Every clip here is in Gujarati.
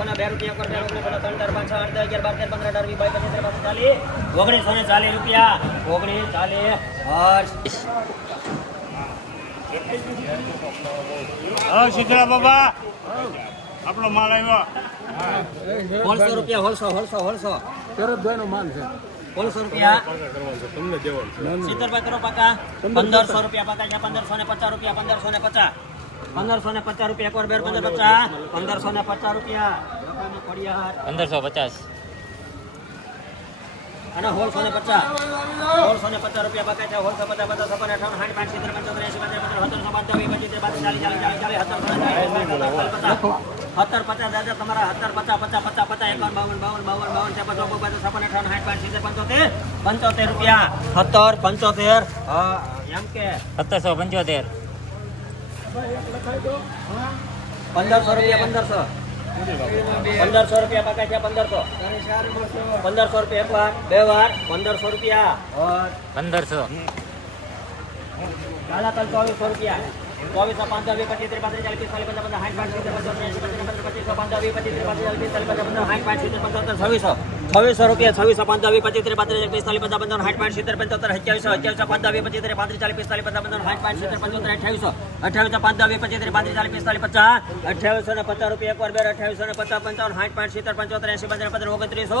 ઓગણીસો ને બે રૂપિયા પર બે ત્રણ ચાર પાંચ છ આઠ દસ અગિયાર બાર તેર પંદર અઢાર વીસ બાવીસ પચીસ ત્રીસ ચાલીસ. ઓગણીસો ને ચાલીસ રૂપિયા. ઓગણીસ ચાલીસ. હર્ષ. હા શીતળા બાબા. આપણો માલ આવ્યો. હોલસો રૂપિયા હોળસો હોળસો હોળસો. શરદભાઈનો માલ છે. હોળસો રૂપિયા. તમને દેવાનું કરો પાકા. પંદરસો રૂપિયા પાકા. છે પંદરસો ને પચાસ રૂપિયા પંદરસો ને પચાસ. પંદરસો ને પચાસ રૂપિયા એકવાર બેર પંદર પચાસ. પંદરસો ને પચાસ રૂપિયા. પંદરસો પચાસ. અને હોળસો ને પચાસ. હોળસો ને પચાસ રૂપિયા પાકા છે. હોળસો પચાસ પચાસ અઠાવન સાઠ પાંચ સિત્તેર પંચોતેર એસી પંદર પંદર સત્તરસો પંચાવન પચીસ બાવીસ ચાલીસ ચાલીસ ચાલીસ ચાલીસ સત્તર પચાસ. દાદા તમારા સત્તર પચાસ પચાસ પચાસ પચાસ એકાવન બાવન બાવન બાવન બાવન ચોપન પચાસ છપ્પન અઠાવન સાઠ પાંચ સિત્તેર પંચોતેર પંચોતેર રૂપિયા. સત્તર પંચોતેર. એમ કે. સત્તરસો પંચોતેર. પંદરસો રૂપિયા પંદરસો. પંદરસો રૂપિયા પાકા છે પંદરસો. પંદરસો રૂપિયા એક વાર બે વાર પંદરસો રૂપિયા. પંદરસો. કાલા કલ ચોવીસો રૂપિયા. ચોવીસો પાંચ વીસ, પચીસ, ત્રીસ પાંત્રીસ ચાલીસ પચાસ પચાસ સાઠ પાંચ સિત્તેર પંચોતેર એંસી પંદર પંદર પાંચ વીસ, પચીસ ત્રીસ પાંત્રીસ ચાલીસ પિસ્તાલીસ પચાસ પંદર, સાઠ પાંચ સિત્તેર છવ્વીસો રૂપિયા, છવ્વીસો, પંદર, વીસ, પચીસ, ત્રીસ પાંત્રીસ પિસ્તાલીસ પચાસ પંદર, સાઠ પાંચ સિત્તેર, પંચોતેર અઠ્યાવીસો અઠ્યાવીસો પાંચ વીસ, પચીસ, ત્રીસ, પાંત્રીસ, ચાલીસ, પિસ્તાલીસ પચાસ પંદર, સાઠ પાંચ સિત્તેર, પંચોતેર, અઠ્યાવીસો અઠ્યાવીસો, પંદર, વીસ, પચીસ, ત્રીસ, પાંત્રીસ, ચાલીસ, પિસ્તાલીસ, પચાસ, અઠ્યાવીસો, ને પચાસ રૂપિયા એકવાર બે, અઠ્યાવીસો, ને પચાસ પંચાવન, સાઠ પાંચ સિત્તેર, પંચોતેર એસી પંદર પંદર, ઓગણત્રીસો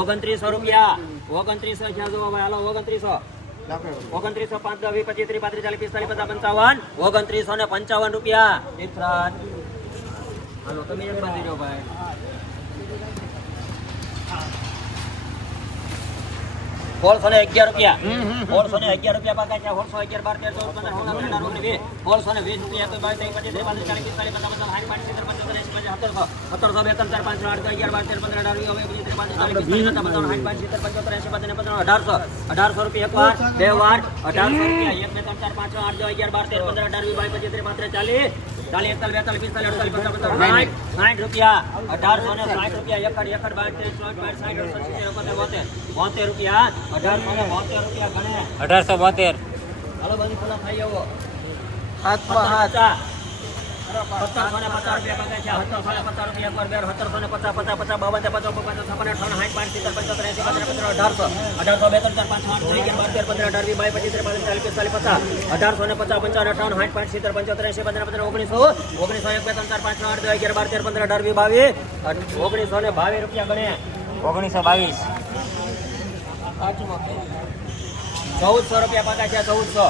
ઓગણત્રીસો રૂપિયા, ઓગણત્રીસો અઠ્યાવીસો હાલો, ઓગણત્રીસો. ઓગણત્રીસો પાંચ દસ પચીસ ત્રીસ પાંત્રીસ ચાલીસ, પિસ્તાલીસ પંચાવન. ઓગણત્રીસો ને પંચાવન રૂપિયા. હાલો, તમે એક બાજુ ભાઈ. સોળસો ને અગિયાર રૂપિયા. સોળસો ને અગિયાર રૂપિયા પાકા છે. સોળસો અગિયાર બાર તેર ચૌદ પંદર સોળ અઢાર ઓગણીસ વીસ સોળસો ને વીસ રૂપિયા કોઈ બાવીસ ત્રેવીસ પચીસ પાંત્રીસ ચાલીસ પિસ્તાલીસ પચાસ પચાસ સાઠ પાંચ સિત્તેર પંચોતેર એંસી પંચાસ સત્તરસો. સત્તરસો બે ત્રણ ચાર પાંચ આઠ અગિયાર બાર તેર પંદર અઢાર વીસ ઓગણીસ ત્રીસ પાંત્રીસ ચાલીસ પિસ્તાલીસ પચાસ પચાસ સાઠ પાંચ સિત્તેર પંચોતેર એંસી પંદર અઢારસો. અઢારસો રૂપિયા એક વાર બે વાર અઢારસો રૂપિયા. એક બે ત્રણ ચાર પાંચ આઠ અગિયાર બાર તેર પંદર અઢાર વીસ બાવીસ પચીસ ત્રીસ પાંત્રીસ ચાલીસ. ચાલીસ એકતાલીસ બેતાલીસ પિસ્તાલીસ અડતાલીસ પચાસ સાઠ રૂપિયા અઢારસો ને સાઠ રૂપિયા એકડ એકડ બાર તેર ચોટ બાર સાઠ અડસઠ એકોતેર બોતેર. બોતેર રૂપિયા અઢારસો ને બોતેર રૂપિયા ગણે. અઢારસો બોતેર. હાલો બધી ખુલ્લા થઈ આવો. હાથમાં હાથ. સત્તરસો ને પચાસ રૂપિયા પગાર છે સત્તરસો ને પચાસ રૂપિયા પર બેર સત્તરસો ને પચાસ પચાસ પચાસ બાવન પચાસ પચાસ છપ્પન અઠાવન સાઠ પાંચ સિત્તેર પંચોતેર એંસી પંદર પંદર અઢારસો અઢારસો બે ત્રણ ચાર પાંચ આઠ નવ અગિયાર બાર તેર પંદર અઢાર બાવીસ પચીસ પાંચ ચાલીસ પિસ્તાલીસ પચાસ અઢારસો ને પચાસ પંચાવન અઠાવન સાઠ પાંચ સિત્તેર પંચોતેર એસી પંદર પંદર ઓગણીસો ઓગણીસો એક બે ત્રણ ચાર પાંચ આઠ દસ અગિયાર બાર તેર પંદર અઢાર વી બાવીસ ઓગણીસો ને બાવીસ રૂપિયા ગણે. ઓગણીસો બાવીસ. ચૌદસો રૂપિયા પગાર છે ચૌદસો.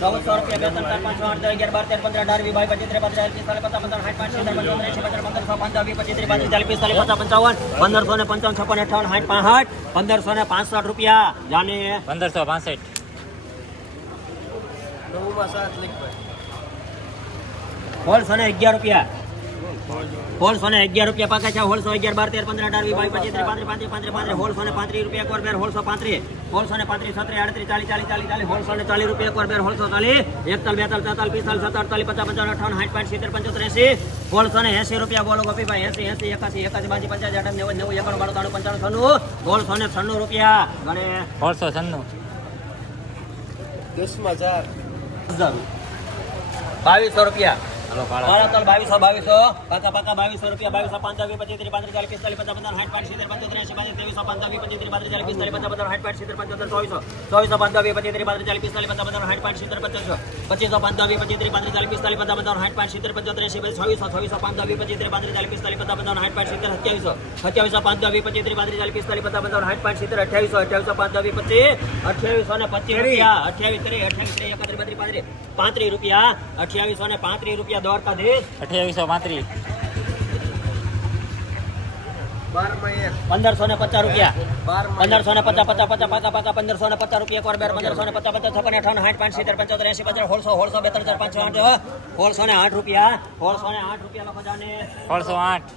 ચૌદસો રૂપિયા બે ત્રણ ચાર પાંચ છ આઠ દસ અગિયાર બાર તેર પંદર અઢાર વીસ બાવીસ પચીસ ત્રીસ ચાલીસ પિસ્તાલીસ પચાસ પંદર સાઠ પાંચ સિત્તેર પંદર એંસી પંદર પંદરસો પંદર વીસ પચીસ ત્રીસ ચાલીસ ચાલીસ પચાસ પંચાવન પંદરસો ને પંચાવન છપ્પન અઠાવન સાઠ પાંસઠ પંદરસો ને પાંસઠ રૂપિયા. જાને પંદરસો પાસઠ. હોલસો ને અગિયાર રૂપિયા. હોલસો ને અગિયાર રૂપિયા પાકા છે. હોલસો અગિયાર બાર તેર પંદર અઢાર વીસ બાવીસ પચીસ ત્રીસ પાંત્રીસ પાંત્રીસ પાંત્રીસ પાંત્રીસ હોલસો ને પાંત્રીસ રૂપિયા એકવાર બેર હોલસો પાંત્રીસ. હોલસો ને પાંત્રીસ સત્રીસ આડત્રીસ ચાલીસ ચાલીસ ચાલીસ ચાલીસ હોલસો ને ચાલીસ રૂપિયા એકવાર બેર હોલસો ચાલીસ. એકતાલ બેતાલ તેતાલ પિસ્તાલ સત્તર અડતાલીસ પચાસ પચાસ અઠાવન સાઠ પાંચ સિત્તેર પંચોતેર એસી. હોલસો ને એસી રૂપિયા બોલો ગોપીભાઈ એસી એસી એકાસી એકાસી બાજી પંચાસી અઢાર નેવું નેવું એકાણું બાણું તાણું પંચાણું છન્નું. હોલસો ને છન્નું રૂપિયા. ગણે સોળસો છન્નું. દસમાં ચાર. બાવીસો રૂપિયા. તલ બાવીસો બાવીસો. પાકા પાકા બાવીસો રૂપિયા બાવીસો પાંચ પચીસ ત્રીસ પાંત્રીસ ચાલીસ પિસ્તાલીસ પચાસ પંદર સાઠ પાંચ સિત્તેર પંચોતેર એંસી પાંત્રીસ ત્રેવીસો પાંચ પચીસ ત્રીસ પાંત્રીસ ચાલીસ પિસ્તાલીસ પચાસ પંદર સાઠ પાંચ સિત્તેર પંચોતેર ચોવીસો. ચોવીસો પાંચ પચીસ ત્રીસ પાંત્રીસ ચાલીસ પિસ્તાલીસ પચાસ પંદર સાઠ પાંચ સિત્તેર પચાસો પચીસો પાંચ પચીસ ત્રીસ પાંત્રીસ ચાલીસ પિસ્તાલીસ પચાસ પંદર સાઠ પાંચ સિત્તેર પંચોતેર એંસી પછી છવ્વીસો છવ્વીસો પાંચ પચીસ ત્રીસ પાંત્રીસ ચાલીસ પિસ્તાલીસ પચાસ પંદર સાઠ પાંચ સિત્તેર સત્યાવીસો. સત્યાવીસો પાંચ પચીસ ત્રીસ પાંત્રીસ ચાલીસ પિસ્તાલીસ પચાસ પંદર સાઠ પાંચ સિત્તેર અઠ્યાવીસો અઠ્યાવીસો પાંચ પચીસ. અઠ્યાવીસો ને પચીસ રૂપિયા. અઠ્યાવીસ ત્રીસ અઠ્યાવીસ ત્રીસ એકત્રીસ બત્રીસ પાંત્રીસ. પાંત્રીસ રૂપિયા. અઠ્યાવીસો ને પાંત્રીસ રૂપિયા દ્વારકાધીશ. અઠ્યાવીસો પાંત્રીસ. પંદરસો ને પચાસ રૂપિયા. પંદરસો ને પચાસ પચાસ પચાસ પાકા પાકા પંદરસો ને પચાસ રૂપિયા એકવાર બેર પંદરસો ને પચાસ પચાસ છપ્પન અઠાવન સાઠ પાંચ સિત્તેર પંચોતેર એસી પચાસ હોળસો હોળસો બે ત્રણ ચાર પાંચ આઠ હોળસો ને આઠ રૂપિયા. હોળસો ને આઠ રૂપિયા લખો જાને આઠ.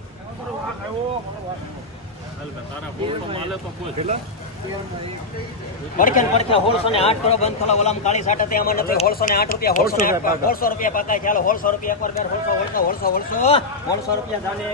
પડખે ને પડખે હોળસો ને આઠ કરો બંધ થોડા ઓલામ કાળી સાટ હતી, આમાં નથી. હોળસો ને આઠ રૂપિયા, હોળસો ને હોળસો રૂપિયા પાકા ચાલો હોળસો રૂપિયા પર હોળસો હોળસો હોળસો હોળસો. હોળસો રૂપિયા જાને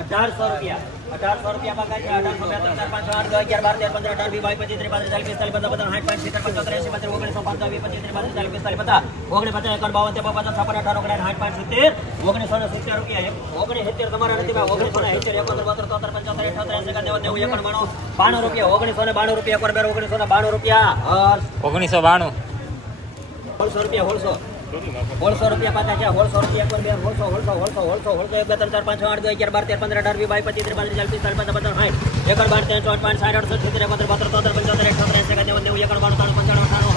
અઢારસો રૂપિયા. અઢારસો રૂપિયા પગાર છે અઢારસો બે ત્રણ ચાર પાંચ છ આઠ દસ અગિયાર બાર તેર પંદર અઢાર વીસ બાવીસ પચીસ ત્રીસ પાંત્રીસ ચાલીસ પિસ્તાલીસ બધા બધા સાઠ પાંચ સિત્તેર પંચોતેર એસી પંદર ઓગણીસો પાંચ વીસ પચીસ ત્રીસ પાંત્રીસ ચાલીસ પિસ્તાલીસ પચાસ ઓગણીસ પચાસ એકર બાવન તેર પચાસ છપ્પન અઠાર ઓગણીસ સાઠ પાંચ સિત્તેર ઓગણીસો ને સિત્તેર રૂપિયા ઓગણીસ સિત્તેર તમારા નથી ભાઈ ઓગણીસો ને સિત્તેર એકોતેર બોતેર તોતેર પંચોતેર અઠોતેર એસી એકાવન નેવું નેવું બાણું બાણું રૂપિયા ઓગણીસો ને બાણું રૂપિયા એકવાર બેર ઓગણીસો ને બાણું રૂપિયા ઓગણીસો બાણું. હોળસો રૂપિયા હોળસો હોળસો રૂપિયા પાછા છે, હોળસો રૂપિયા પર બે, હોળસો હોળસો હોળસો હોળસો હોળસો, એક પાંચ આઠ, દસ, અગિયાર, બાર, તેર, પંદર, અઢાર, વીસ, બાવીસ, પચીસ પાંત્રીસ, ચાલીસ, પિસ્તાલીસ પચાસ એકર બાર, ત્રણ ચોટ પાંચ સાઠ અડસઠ, સિત્તેર, એકોતેર, બોતેર, તોતેર, પંચોતેર એસી એકાવન, નેવું નેવું એકણ બાણું ત્રણ પંચાણું અઠાણું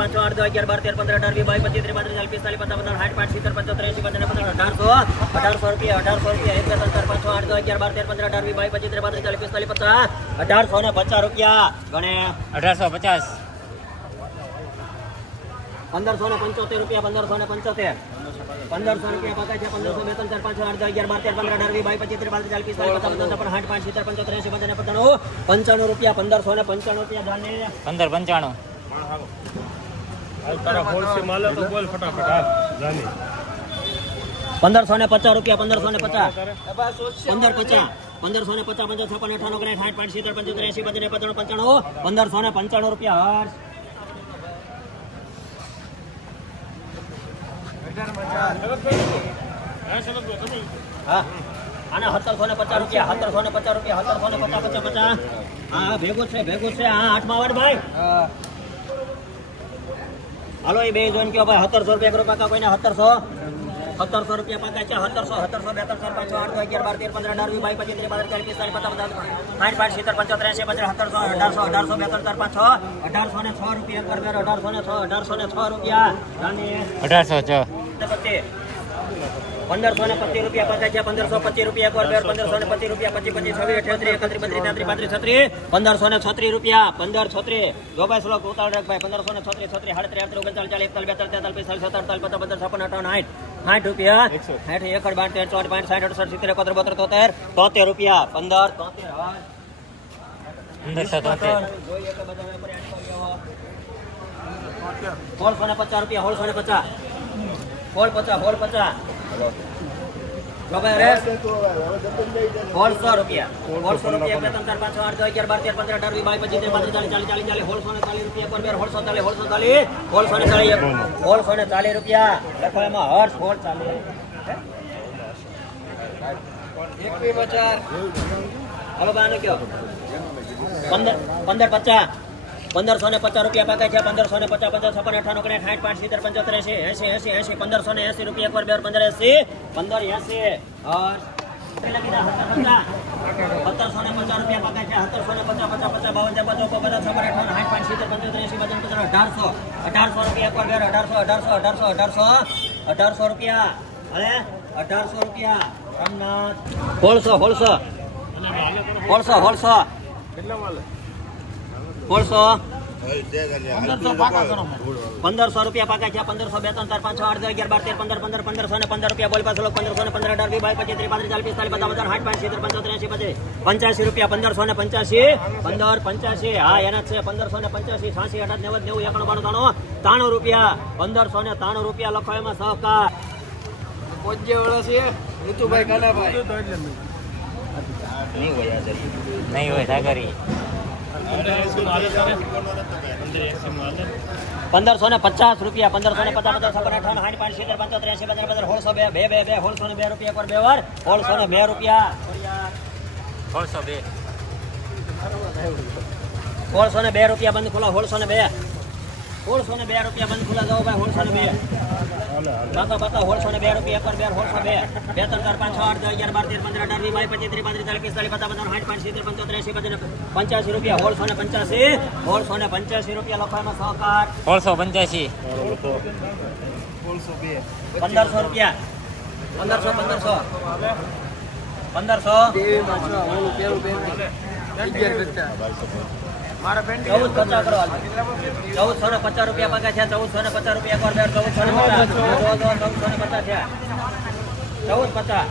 પાંચ, છ, આઠ બાર, તેર, પંદર, અઢાર, વીસ, બાવીસ, પચીસ પાંત્રીસ, ચાલીસ, પિસ્તાલીસ પચાસ સાઠ, પાંચ, સિત્તેર, પંચોતેર એસી પંદર પંદર અઢારસો અઢારસો રૂપિયા અઢારસો રૂપિયા, એક, બે પાંચ આઠ અગિયાર, બાર, તેર, પંદર, અઢાર, વીસ, બાવીસ, પચીસ પાંત્રીસ, ચાલીસ, પિસ્તાલીસ અઢારસો ને પચાસ. રૂપિયા ગણે અઢારસો પચાસ. પંદરસો ને પંચોતેર રૂપિયા પંદરસો ને પંચોતેર. પંદરસો રૂપિયા પગાર છે પંદરસો બે ત્રણ ચાર પાંચ આઠ દસ અગિયાર બાર તેર પંદર અઢાર વીસ બાવીસ પચીસ ત્રીસ પાંત્રીસ ચાલીસ પિસ્તાલીસ પચાસ પચાસ છપ્પન સાઠ પાંચ સિત્તેર પંચોતેર એસી પંચાણું પંચાણું પંચાણું રૂપિયા પંદરસો ને પંચાણું રૂપિયા જાને પંદર પંચાણું. પંદરસો ને પચાસ રૂપિયા પંદરસો ને પચાસ. પંદર પચાસ. પંદરસો ને પચાસ પંદર છપ્પન અઠાણું ઓગણીસ સાઠ પાંચ સિત્તેર પંચોતેર એસી પંચાણું પંચાણું પંચાણું પંદરસો ને પંચાણું રૂપિયા હર્ષ હા આના સત્તરસો પચાસ રૂપિયા, સત્તરસો પચાસ રૂપિયા, સત્તરસો ને પચાસ પચાસ હા, ભેગું છે ભેગું છે. હા, આઠમા વાડ ભાઈ. હાલો, એ બે જોઈને કયો ભાઈ રૂપિયા કરો પાકા સત્તરસો? સત્તરસો રૂપિયા પાકા છે, સત્તરસો સત્તરસો બે ચાર પાંચ આઠ અગિયાર, બાર, તેર, પંદર, અઢાર, વીસ, બાવીસ, પચીસ, ત્રીસ પાંત્રીસ ચાલીસ, પિસ્તાલીસ, પચાસ પચાસ, સાઠ પાંચ સિત્તેર પંચોતેર એસી પચાસ સત્તરસો, અઢારસો અઢારસો બે ત્રણ ચાર છ, અઢારસો ને રૂપિયા કર અઢારસો ને છ, અઢારસો ને છ રૂપિયા. અઢારસો, છ. પંદરસો ને પચીસ રૂપિયા પચાસ છે પંદરસો પચીસ રૂપિયા એકવાર બે પંદરસો ને પચીસ રૂપિયા પચીસ પચીસ છવ્વીસ અઠ્યાત્રીસ એકત્રીસ બત્રીસ તેત્રીસ પાંત્રીસ છત્રીસ પંદરસો ને છત્રીસ રૂપિયા પંદર છત્રીસ. જો ભાઈ શ્લોક ઉતાવળ ભાઈ પંદરસો ને છત્રીસ છત્રીસ સાડત્રીસ આડત્રીસ ઓગણચાલીસ ચાલીસ એકતાલીસ બેતાલીસ તેતાલીસ પિસ્તાલીસ સત્તાવીસ પચાસ પચાસ છપ્પન અઠાવન સાઠ. સાઠ રૂપિયા. સાઠ એકડ બાર તેર ચોટ પાંચ સાઠ અડસઠ સિત્તેર એકોતેર બોતેર તોતેર તોતેર રૂપિયા. પંદર તોતેર પંદરસો. સોળસો ને પચાસ રૂપિયા સોળસો ને પચાસ. સોળ પચાસ સોળ પચાસ. સોળસો રૂપિયા. સોળસો રૂપિયા બે, ત્રણ, ચાર, પાંચ, છ બાર, તેર, પંદર, અઢાર બાવીસ, પચીસ ત્રીસ પાંત્રીસ ચાલીસ ચાલીસ ચાલીસ ચાલીસ સોળસો ને રૂપિયા પર બેર સોળસો ચાલીસ સોળસો ચાલીસ, સોળસો ને ચાલીસ, સોળસો ને રૂપિયા. લખો એમાં હર્ષ સોળ ચાલીસ. હલો બાને કયો પંદર પંદર, પચાસ. પંદરસો ને પચાસ રૂપિયા પાકે છે. પંદરસો ને પચાસ પચાસ છપ્પન અઠાણું ઓગણીસ સાઠ પાંચ સિત્તેર પંચોતેર એસી એસી એસી એસી પંદરસો ને એસી રૂપિયા એકવાર બે પંદર એસી પંદર એસી કેટલા સત્તરસો ને પચાસ રૂપિયા પાકા છે. સત્તરસો ને પચાસ પચાસ પચાસ, બાવન, પચાસ પચાસ છપ્પન, અઠાવન સાઠ પાંચ સિત્તેર પંચોતેર એસી પચાસ અઢારસો. અઢારસો રૂપિયા એકવાર બે અઢારસો અઢારસો અઢારસો અઢારસો. અઢારસો રૂપિયા. અરે અઢારસો રૂપિયા. રામનાથ. હોળસો હોળસો. હોળસો હોળસો. હોળસો પંદરસો રૂપિયા પાકા છે પંદરસો બે ત્રણ ચાર પાંચ છ આઠ દસ અગિયાર બાર તેર પંદર પંદર પંદરસો ને પંદર રૂપિયા બોલ પાસે પંદરસો ને પંદર અઢાર બાય પચીસ ત્રીસ પાંત્રીસ ચાલીસ ચાલીસ બધા બધા આઠ પાંચ સિત્તેર પંચોતેર એસી પછી પંચ્યાસી રૂપિયા પંદરસો ને પંચ્યાસી પંદર પંચ્યાસી હા એના જ છે પંદરસો ને પંચ્યાસી છાસી અઢાર નેવું નેવું એકણ બાણું ત્રાણું ત્રાણું રૂપિયા પંદરસો ને ત્રાણું રૂપિયા લખો એમાં સહકાર પોજ્ય વાળો છે ઋતુભાઈ કાનાભાઈ. નહીં હોય સાગરી પંદરસો ને પચાસ રૂપિયા, પંદરસો ને પચાસ પચાસ છપ્પન અઠાવન સાઠ પાંચ, સિત્તેર, પંચોતેર એસી પંદર પંદર, સોળસો બે બે બે બે, સોળસો ને બે રૂપિયા પર બે વાર, સોળસો ને બે રૂપિયા. સોળસો બે. સોળસો ને બે રૂપિયા બંધ ખોલો, સોળસો ને બે. સોળસો ને બે રૂપિયા બંધ ખુલ્લા જાઓ ભાઈ સોળસો ને બે સોળસો ને બે રૂપિયા પર બે સોળસો બે બે ત્રણ ચાર પાંચ છ આઠ અગિયાર બાર તેર પંદર અઢાર બાવીસ પચીસ ત્રીસ પાંત્રીસ ચાલીસ પિસ્તાલીસ પચાસ સાઠ પાંચ સિત્તેર પંચોતેર એસી પચાસ પંચ્યાસી રૂપિયા સોળસો ને પંચ્યાસી સોળસો ને પંચ્યાસી રૂપિયા લખવામાં સહકાર સોળસો પંચ્યાસી પંદરસો રૂપિયા પંદરસો પંદરસો પંદરસો મારા બેન ચૌદ પચાસ કરો ચૌદસો ને પચાસ રૂપિયા પાકા છે ચૌદસો ને પચાસ રૂપિયા એકવાર બે ચૌદસો ને પચાસ ચૌદસો ને પચાસ થયા ચૌદ પચાસ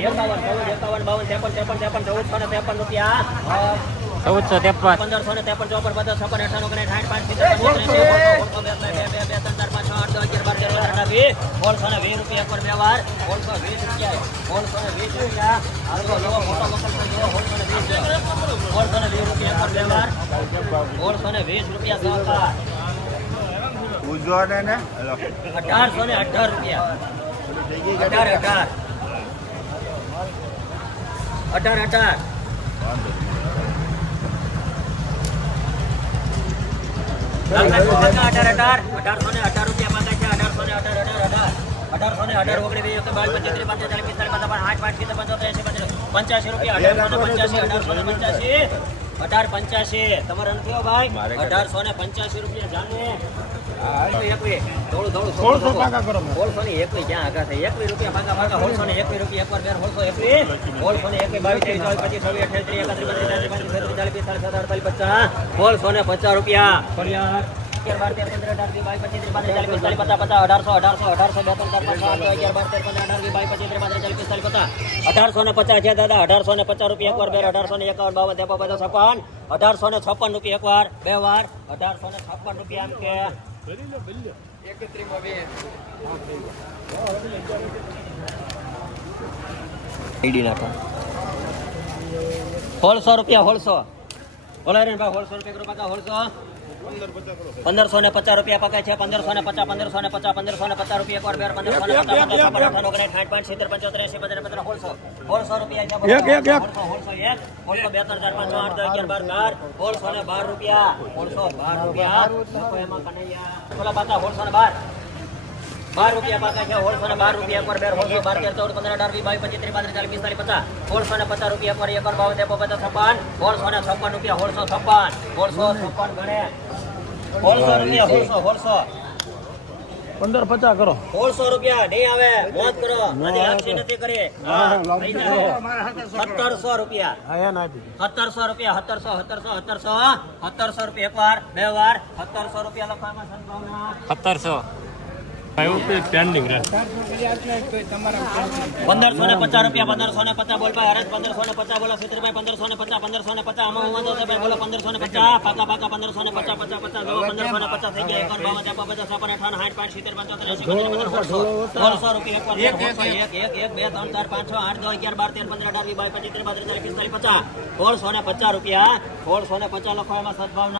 એકાવન ચૌદ એકાવન બાવન ત્રેપન ત્રેપન ત્રેપન ચૌદસો ને ત્રેપન રૂપિયા ચૌદસો ત્રેપન પંદરસો ને ત્રેપન ચોપન પચાસ છપ્પન અઠાણું ઓગણીસ સાઠ પાંચ સિત્તેર પંચોતેર એંસી, ઓગણસો, ઓગણસો, બે, બે, બે, બે, ત્રણ, ચાર, પાંચ, છ, આઠ, દસ, અગિયાર, બાર, તેર, પંદર, વીસ. ને વીસ રૂપિયા પર વ્યવહાર. સોળસો વીસ રૂપિયા. ને વીસ રૂપિયા. હાલો, મોટો ને વીસ રૂપિયા. સોળસો ને વીસ રૂપિયા પર વ્યવહાર. ને વીસ રૂપિયા સહકાર. ઉજવાને ને? અઢારસો ને અઢાર રૂપિયા. અઢાર અઢાર. અઢાર અઢાર. અઢારસો ને અઢાર રૂપિયા પાકા છે અઢારસો ને અઢાર અઢાર અઢાર અઢારસો ને અઢાર ઓગણીસ વીસ એકવીસ બાવીસ પચીસ ત્રીસ પાંત્રીસ ચાલીસ પિસ્તાલીસ પચાસ આઠ પાંચ સિત્તેર પંચોતેર એંસી પંચાસી પંચ્યાસી રૂપિયા અઢારસો ને પંચ્યાસી અઢારસો ને પંચ્યાસી અઢાર પંચ્યાસી તમારે નથી હો ભાઈ અઢારસો ને પંચ્યાસી રૂપિયા જાને એકવીસ થોડું થોડું સોળસો પાકા કરો સોળસો ને એકવીસ ક્યાં આગા છે એકવીસ રૂપિયા પાકા પાકા સોળસો ને એકવીસ રૂપિયા એકવાર બેર સોળસો એકવીસ સોળસો ને એકવીસ બાવીસ ત્રેવીસ ચોવીસ પચીસ છવ્વીસ અઠ્યાવીસ ત્રીસ એકત્રીસ બત્રીસ તેત્રીસ પાંત્રીસ છત્રીસ ચાલીસ પિસ્તાલીસ સત્તર અડતાલીસ પચાસ સોળસો ને પચાસ રૂપિયા. ફળિયાર. અગિયાર, બાર, તેર, પંદર, અઢાર, વીસ, બાવીસ, પચીસ, ત્રીસ, પાંત્રીસ, ચાલીસ, પિસ્તાલીસ, પચાસ, પચાસ, અઢારસો, અઢારસો, અઢારસો, બે, ત્રણ, ચાર, પાંચ, છ, આઠ, નવ, અગિયાર, બાર, તેર, પંદર, અઢાર, વીસ, બાવીસ, પચીસ, ત્રીસ, પાંત્રીસ, ચાલીસ, પિસ્તાલીસ, પચાસ. અઢારસો ને પચાસ છે દાદા અઢારસો ને પચાસ રૂપિયા એકવાર બે અઢારસો ને એકાવન બાવન ત્રેપન પચાસ છપ્પન અઢારસો ને છપ્પન રૂપિયા એકવાર બે વાર અઢારસો ને છપ્પન રૂપિયા એમ કે એકત્રીસમાં બે આઈડી નાખો સોળસો રૂપિયા સોળસો બોલાય રે ભાઈ સોળસો રૂપિયા કરો પાકા સોળસો પંદરસો ને પચાસ રૂપિયા પકે છે પંદરસો ને પચાસ પંદરસો ને પચાસ પંદરસો ને પચાસ રૂપિયા એકવાર બે પંદરસો ને પચાસ ઓગણીસ સાઠ પાંચ સિત્તેર પંચોતેર એંસી પંદર પંદર સોળસો સોળસો રૂપિયા છે સોળસો સોળસો એક. સોળસો બે ત્રણ ચાર પાંચ આઠ દસ અગિયાર બાર બાર. સોળસો ને બાર રૂપિયા. સોળસો બાર રૂપિયા. એમાં કનૈયા. બોલા પાકા સોળસો ને બાર. બાર રૂપિયા પાકા છે સોળસો ને બાર રૂપિયા પર બેર બાર તેર ચૌદ પંદર અઢાર વીસ બાવીસ પચીસ ત્રીસ પાંત્રીસ ચાલીસ પિસ્તાલીસ પચાસ. સોળસો ને પચાસ રૂપિયા પર એકર બાવન પચાસ છપ્પન. સોળસો ને છપ્પન રૂપિયા સોળસો છપ્પન. સોળસો છપ્પન ગણે. રૂપિયા પંદર પચાસ કરો. સોળસો રૂપિયા નહીં આવે મોજ કરો. નથી કરી. સત્તરસો રૂપિયા. સત્તરસો રૂપિયા સત્તરસો સત્તરસો સત્તરસો સત્તરસો રૂપિયા એક વાર બે વાર. સત્તરસો રૂપિયા લખવામાં સત્તરસો. પંદરસો ને પચાસ રૂપિયા પંદરસો ને પચાસ બોલ ભાઈ હરેશ પંદરસો ને પચાસ બોલો સિત્તેરભાઈ પંદરસો ને પચાસ પંદરસો ને પચાસ આમાં વાંધો છે ભાઈ બોલો પંદરસો ને પચાસ પાકા પાકા પંદરસો ને પચાસ પચાસ પચાસ પંદરસો ને પચાસ થઈ ગયા એકાવન બાવન પચાસ છપ્પન અઠાવન સાઠ પાંચ સિત્તેર પંચોતેર એંસી સોળસો રૂપિયા એક એક એક એક. બે ત્રણ ચાર પાંચ છ આઠ દસ અગિયાર બાર તેર પંદર અઢાર વીસ બાવીસ પચીસ ત્રીસ પાંત્રીસ ચાલીસ પિસ્તાલીસ પચાસ સોળસો ને પચાસ રૂપિયા સોળસો ને પચાસ લખો એમાં સદભાવના